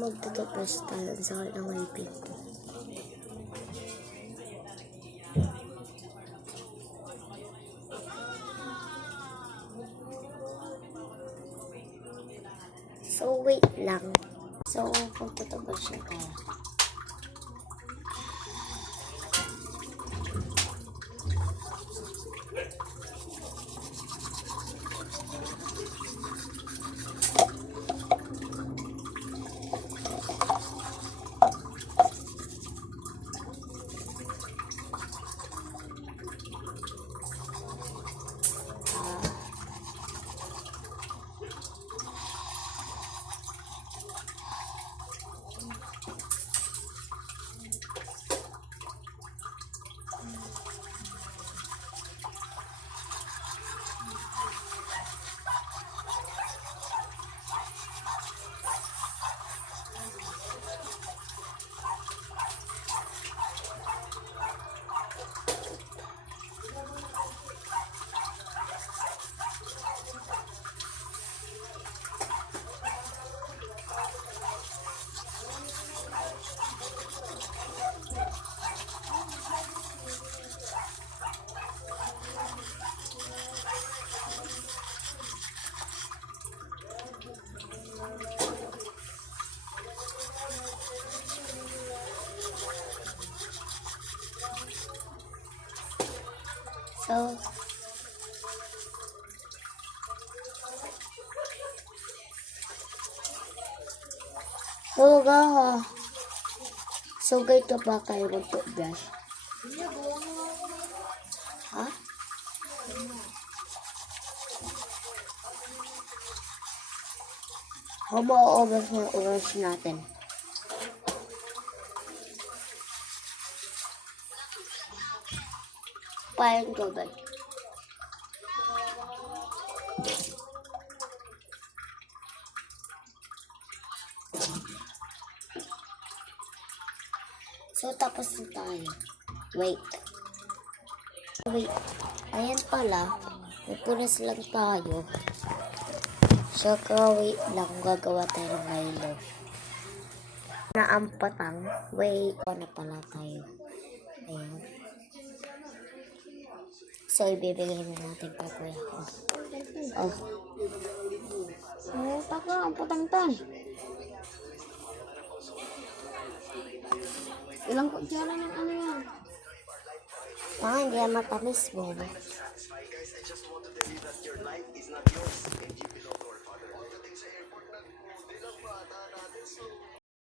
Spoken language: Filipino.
magtutupras tayo sa ng ngipin. So, wait lang. So, magtutupras siya tayo. So ganito ba kayo mag-toothbrush? Ha? How ma-oras mo oras natin? Parang tubig. So, tapos na tayo. Wait. Ayan pala. May punas lang tayo. Saka, wait lang. Gagawa tayo ng Milo. Naampatang. Wait. Ano pala tayo? Ayan. So, ibibigay na natin pa kuya ko. Oh. Oh, taka. Ang patang-tang. Ilang kutsara ng ano yan? Hindi yan matamis mo.